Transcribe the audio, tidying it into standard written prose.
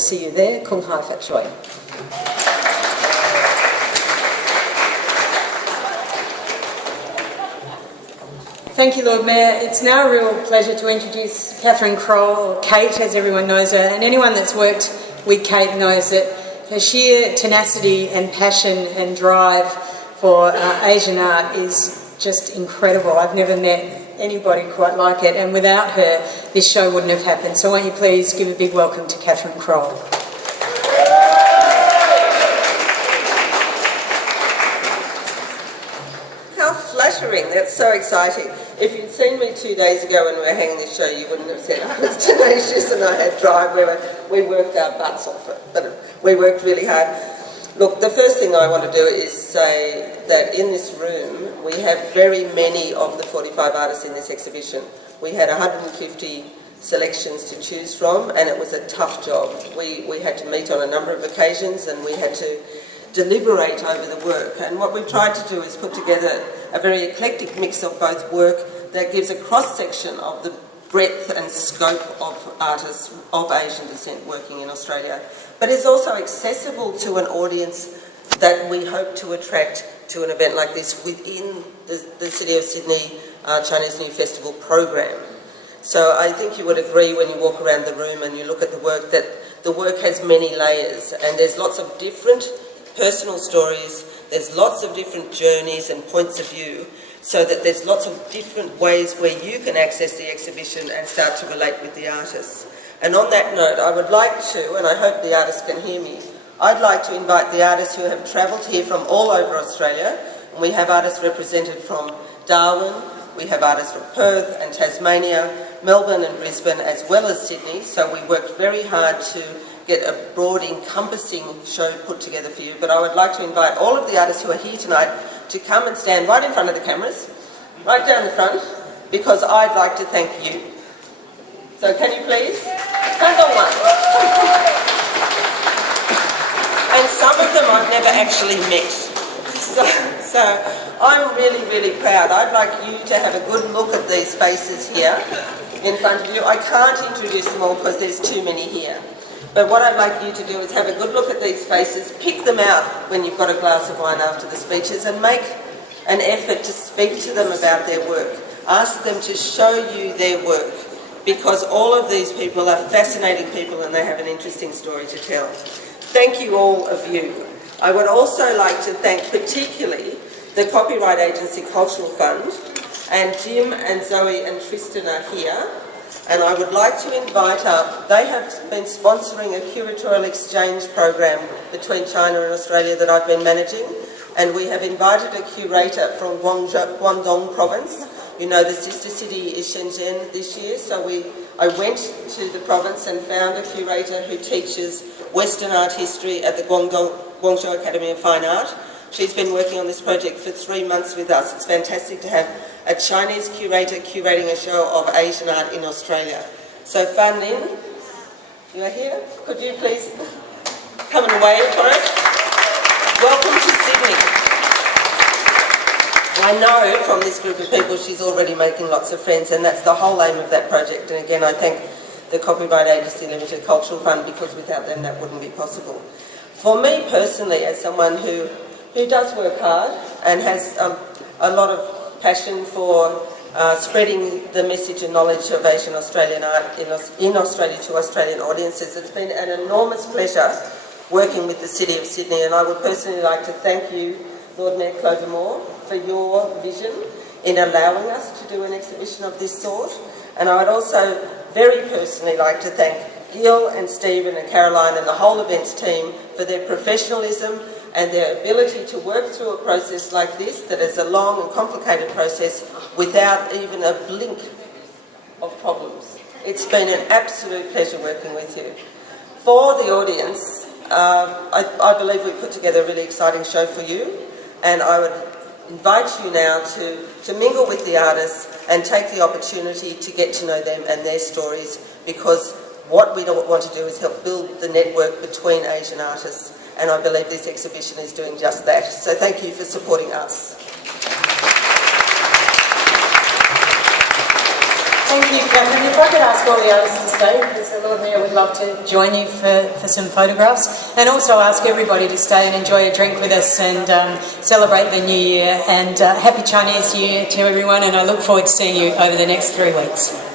to see you there. Kung Hai Fat Choi. Thank you, Lord Mayor. It's now a real pleasure to introduce Catherine Croll, or Kate as everyone knows her, and anyone that's worked with Kate knows that her sheer tenacity and passion and drive for Asian art is just incredible. I've never met anybody quite like it, and without her this show wouldn't have happened. So won't you please give a big welcome to Catherine Croll. How flattering, that's so exciting. If you'd seen me 2 days ago when we were hanging this show, you wouldn't have said I was tenacious and I had drive. We worked our butts off it, but we worked really hard. Look, the first thing I want to do is say that in this room we have very many of the 45 artists in this exhibition. We had 150 selections to choose from, and it was a tough job. We had to meet on a number of occasions, and we had to deliberate over the work. And what we've tried to do is put together a very eclectic mix of both work that gives a cross-section of the breadth and scope of artists of Asian descent working in Australia, but is also accessible to an audience that we hope to attract to an event like this within the City of Sydney Chinese New Festival program. So I think you would agree when you walk around the room and you look at the work that the work has many layers, and there's lots of different personal stories, there's lots of different journeys and points of view, so that there's lots of different ways where you can access the exhibition and start to relate with the artists. And on that note, I would like to, and I hope the artists can hear me, I'd like to invite the artists who have travelled here from all over Australia. And we have artists represented from Darwin, we have artists from Perth and Tasmania, Melbourne and Brisbane, as well as Sydney. So we worked very hard to get a broad, encompassing show put together for you. But I would like to invite all of the artists who are here tonight to come and stand right in front of the cameras, right down the front, because I'd like to thank you. So can you please? Stand on one. And some of them I've never actually met. So I'm really, really proud. I'd like you to have a good look at these faces here in front of you. I can't introduce them all because there's too many here. But what I'd like you to do is have a good look at these faces, pick them out when you've got a glass of wine after the speeches, and make an effort to speak to them about their work. Ask them to show you their work, because all of these people are fascinating people and they have an interesting story to tell. Thank you, all of you. I would also like to thank particularly the Copyright Agency Cultural Fund, and Jim and Zoe and Tristan are here. And I would like to invite up, they have been sponsoring a curatorial exchange program between China and Australia that I've been managing, and we have invited a curator from Guangdong province. You know, the sister city is Shenzhen this year, so I went to the province and found a curator who teaches Western art history at the Guangzhou Academy of Fine Art. She's been working on this project for 3 months with us. It's fantastic to have a Chinese curator curating a show of Asian art in Australia. So Fan Lin, you are here? Could you please come and wave for us? Welcome to Sydney. I know from this group of people she's already making lots of friends, and that's the whole aim of that project. And again, I thank the Copyright Agency Limited Cultural Fund, because without them that wouldn't be possible. For me personally, as someone who does work hard and has a lot of passion for spreading the message and knowledge of Asian Australian art in Australia to Australian audiences, it's been an enormous pleasure working with the City of Sydney, and I would personally like to thank you, Lord Mayor Clover Moore, for your vision in allowing us to do an exhibition of this sort. And I would also very personally like to thank Gil and Stephen and Caroline and the whole events team for their professionalism and their ability to work through a process like this, that is a long and complicated process, without even a blink of problems. It's been an absolute pleasure working with you. For the audience, I believe we put together a really exciting show for you, and I would invite you now to mingle with the artists and take the opportunity to get to know them and their stories, because what we want to do is help build the network between Asian artists, and I believe this exhibition is doing just that. So thank you for supporting us. Thank you, Catherine. If I could ask all the others to stay, because the Lord Mayor would love to join you for some photographs, and also ask everybody to stay and enjoy a drink with us and celebrate the New Year. And Happy Chinese New Year to everyone, and I look forward to seeing you over the next 3 weeks.